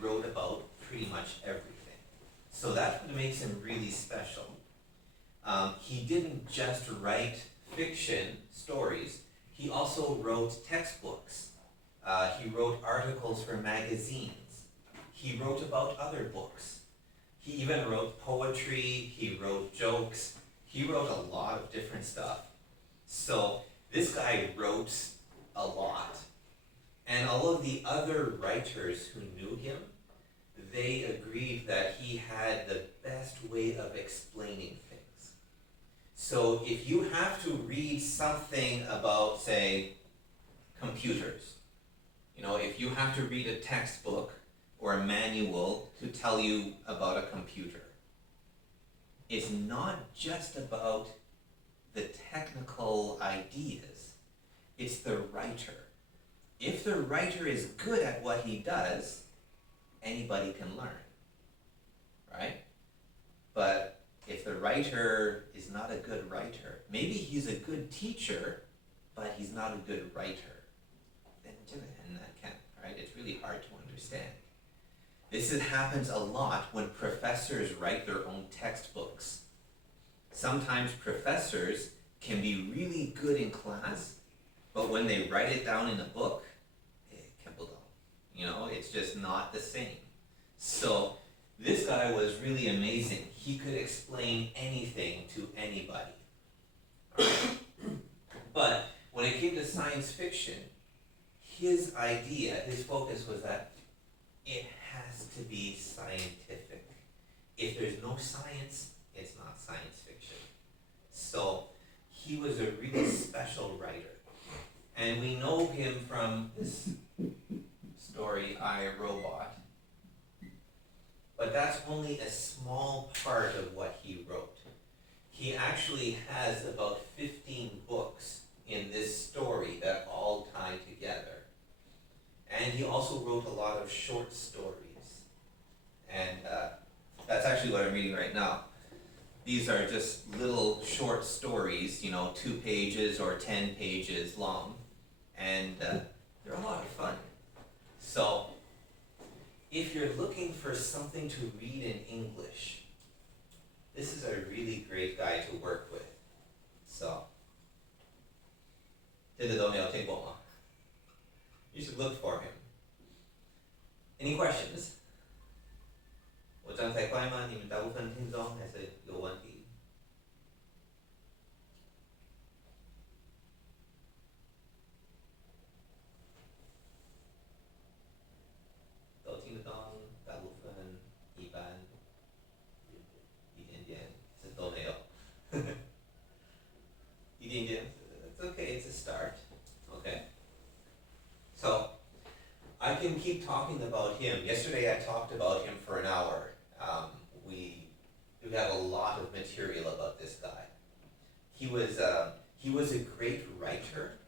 wrote about pretty much everything. So that's what makes him really special. He didn't just write fiction stories, he also wrote textbooks. He wrote articles for magazines. He wrote about other books. He even wrote poetry, he wrote jokes, he wrote a lot of different stuff. So this guy wrote a lot. And all of the other writers who knew him, they agreed that he had the best way of explaining things. So if you have to read something about, say, computers, if you have to read a textbook or a manual to tell you about a computer, it's not just about the technical ideas, it's the writer. If the writer is good at what he does, anybody can learn, right? But if the writer is not a good writer, maybe he's a good teacher, but he's not a good writer, then that can't, right? It's really hard to understand. This happens a lot when professors write their own textbooks. Sometimes professors can be really good in class, but when they write it down in a book, it's just not the same. So this guy was really amazing. He could explain anything to anybody. But when it came to science fiction, his focus was that it has to be scientific. If there's no science, it's not science fiction. So he was a really special writer. And we know him from this story, I, Robot. But that's only a small part of what he wrote. He actually has about 15 books in this story that all tie together. And he also wrote a lot of short stories. And that's actually what I'm reading right now. These are just little short stories, 2 pages or 10 pages long. And they're a lot of fun. So, if you're looking for something to read in English, this is a really great guy to work with. So, 这个都没有听过吗? You should look for him. Any questions? 我讲太快吗？你们大部分听懂还是有问题？都听得懂，大部分一般一点点，这都没有。一点点 it's okay, it's a start. Okay. So, I can keep talking about him. Yesterday I talked about him for an hour. We have a lot of material about this guy. He was a great writer,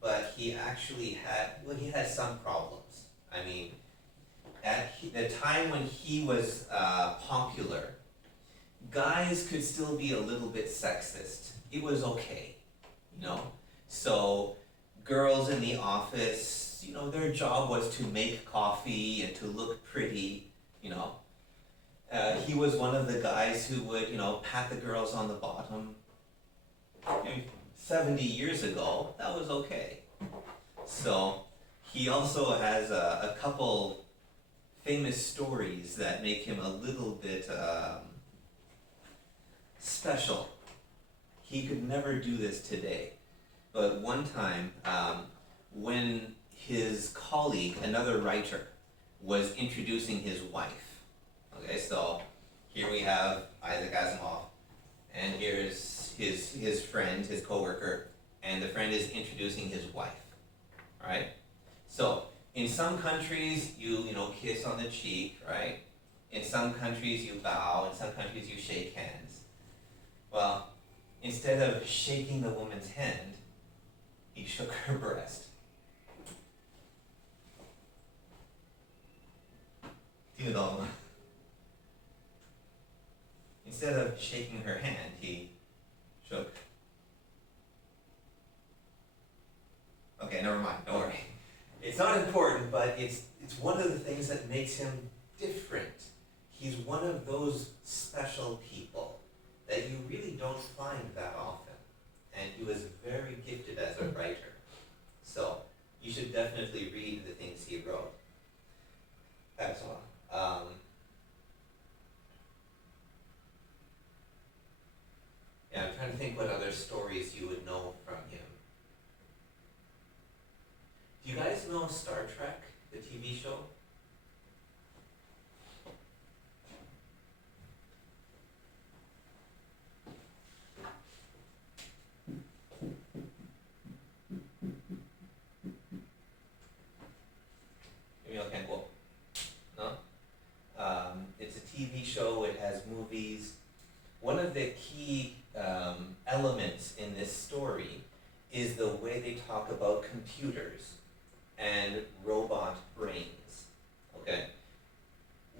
but he actually had some problems. I mean, at the time when he was popular, guys could still be a little bit sexist. It was okay, So girls in the office, their job was to make coffee and to look pretty, He was one of the guys who would, pat the girls on the bottom. 70 years ago, that was okay. So he also has a couple famous stories that make him a little bit special. He could never do this today. But one time, when his colleague, another writer, was introducing his wife. Okay, so here we have Isaac Asimov, and here's his friend, his coworker, and the friend is introducing his wife. Right? So in some countries you kiss on the cheek, right? In some countries you bow, in some countries you shake hands. Well, instead of shaking the woman's hand, he shook her breast. Instead of shaking her hand, he shook. Okay, never mind, don't worry. It's not important, but it's one of the things that makes him different. He's one of those special people that you really don't find that often. And he was very gifted as a writer. So you should definitely read the things he wrote. That's all. Yeah, I'm trying to think what other stories you would know from him. Do you guys know Star Trek, the TV show? No? It's a TV show, it has movies. One of the key elements in this story is the way they talk about computers and robot brains. Okay?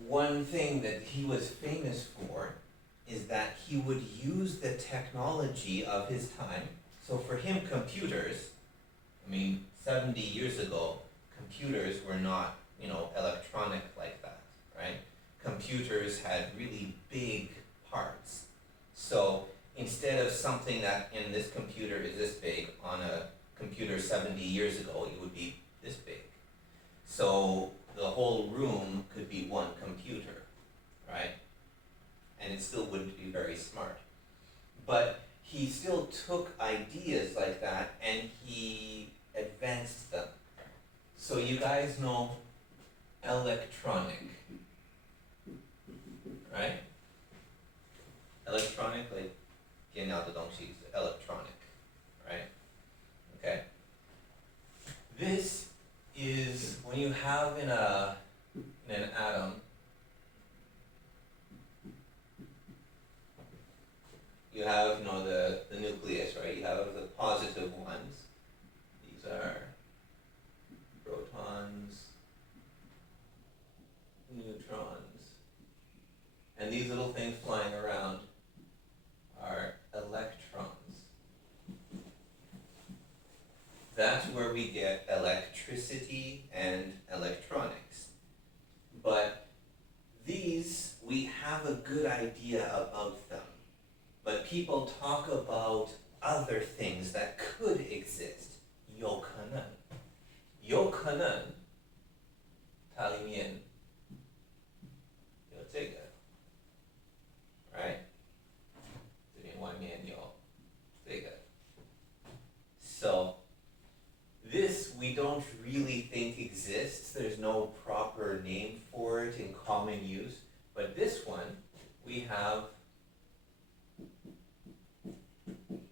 One thing that he was famous for is that he would use the technology of his time. So for him, computers, 70 years ago, computers were not, electronic like that, right? Computers had really big parts. So instead of something that in this computer is this big, on a computer 70 years ago, it would be this big. So the whole room could be one computer, right? And it still wouldn't be very smart. But he still took ideas like that and he advanced them. So you guys know electronic, right? Electronic, like 电脑的东西是 electronic, right? Okay. This is when you have in an atom, you have the nucleus, right? You have the positive ones. These are protons, neutrons, and these little things flying around are electrons. That's where we get electricity and electronics. But these, we have a good idea about them. But people talk about other things that could exist. 有可能。有可能它里面有这个 right? 这边外面有这个 So this we don't really think exists. There's no proper name for it in common use. But this one, we have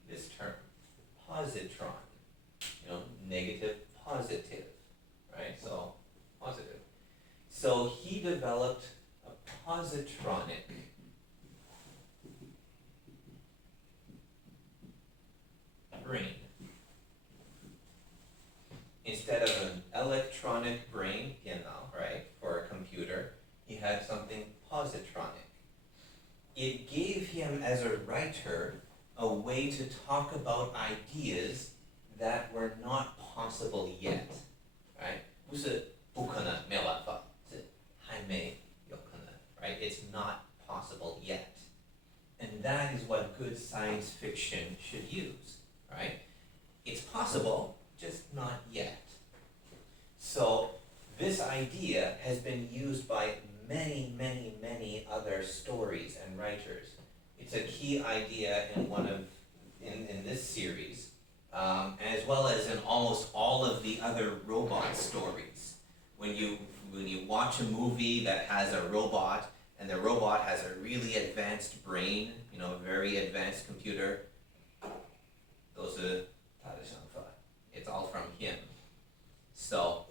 this term, positron. Negative, positive, right? So, positive. So he developed a positronic brain. Instead of an electronic brain, right, for a computer, he had something positronic. It gave him, as a writer, a way to talk about ideas that were not possible yet, right? 不是不可能，没有办法，是还没有可能, right? It's not possible yet. And that is what good science fiction should use, right? It's possible, just not yet. So this idea has been used by many, many, many other stories and writers. It's a key idea in this series, as well as in almost all of the other robot stories. When you watch a movie that has a robot, and the robot has a really advanced brain, a very advanced computer, those are 他的想法. It's all from him. So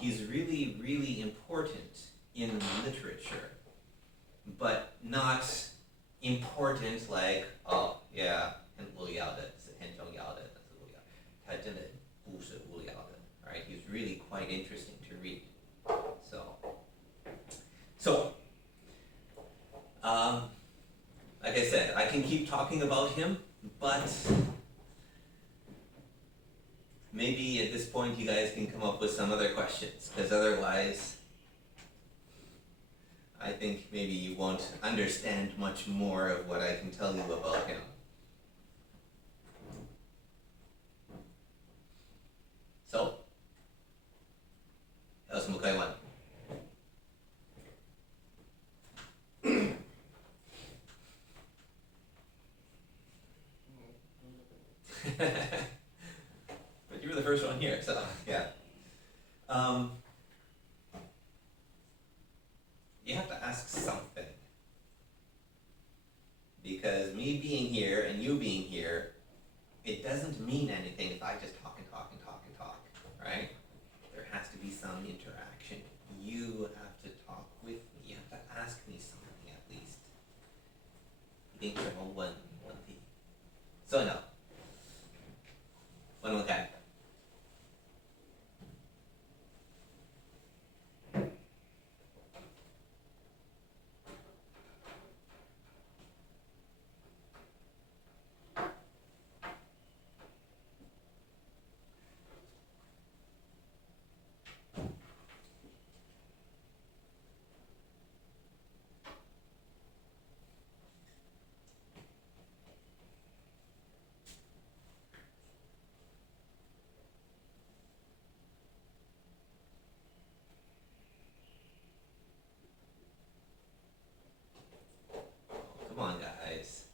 he's really, really important in literature, but not important like, oh yeah, 很无聊的，是很重要的，但是无聊。他真的不是无聊的. Right? He's really quite interesting to read. So, like I said, I can keep talking about him, but maybe at this point you guys can come up with some other questions, because otherwise I think maybe you won't understand much more of what I can tell you about him. So, 还有什么可以问？But you were the first one here, so yeah. You have to ask something. Because me being here and you being here, it doesn't mean anything if I just talk and talk and talk and talk, right? There has to be some interaction. You have to talk with me. You have to ask me something at least. 一定什么问题？ So no. 问看。Come on, guys.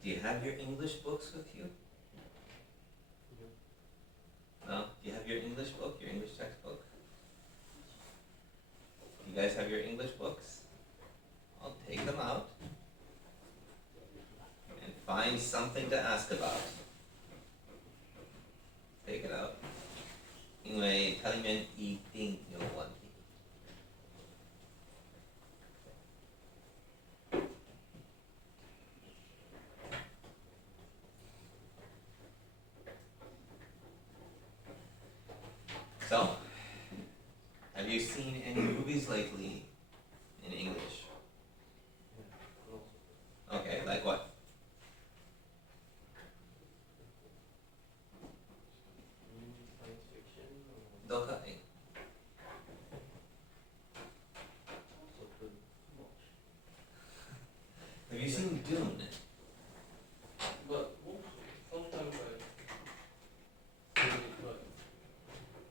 Do you have your English books with you? No? Do you have your English book, your English textbook? Do you guys have your English books? I'll take them out and find something to ask about. Take it out. 因为它里面一定有问题。So, have you seen any movies lately in English? Okay, like what? Science fiction or 都可以。 also pretty much. Have you seen Dune? But mostly, sometimes I see it, but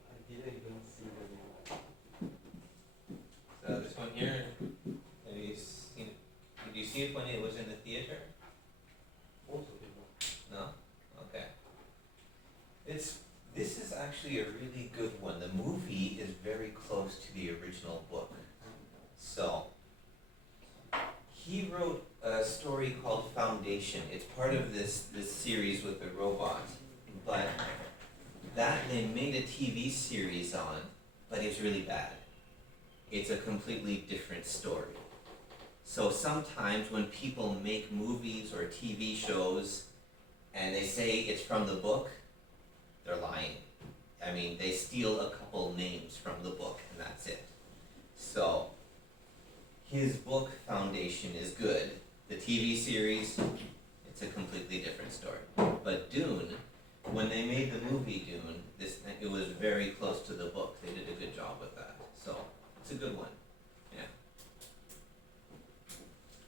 I didn't even see the movie. So this one here, have you seen it? Did you see it when it was in the theater? Also did not. No? Okay. This is actually a really good one. The movie is very close to the original book. So, he wrote a story called Foundation. It's part of this series with the robot. But that they made a TV series on, but it's really bad. It's a completely different story. So sometimes when people make movies or TV shows and they say it's from the book, they're lying. I mean, they steal a couple names from the book and that's it. So, his book Foundation is good. The TV series, it's a completely different story. But Dune, when they made the movie Dune, it was very close to the book. They did a good job with that. So, it's a good one. Yeah.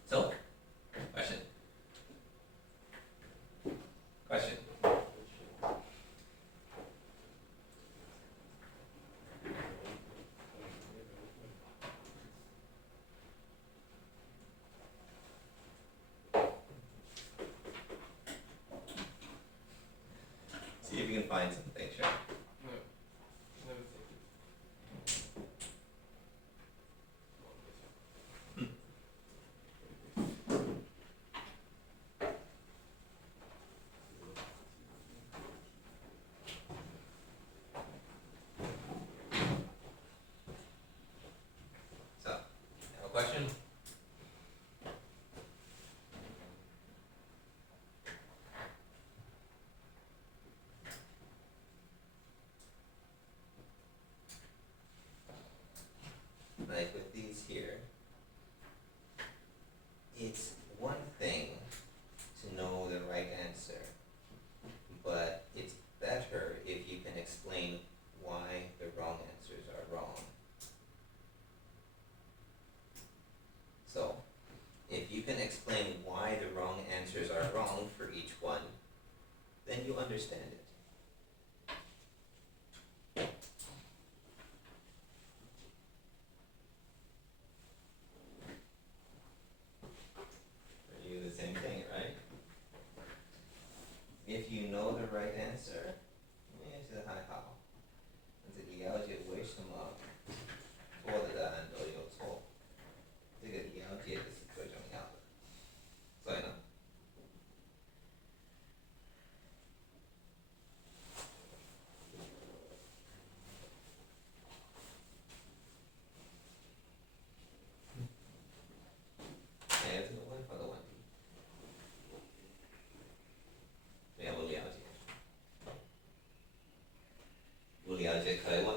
So, question? Question? See if you can find something, sure. No, never think it. So, have a question? account for each one, then you understand it. For you, the same thing, right? If you know the right answer, 应该是还好。但是你了解为什么错的答案都有错，这个了解的是最重要的。所以呢，没有这个问法的问题，没有了解，不了解可以问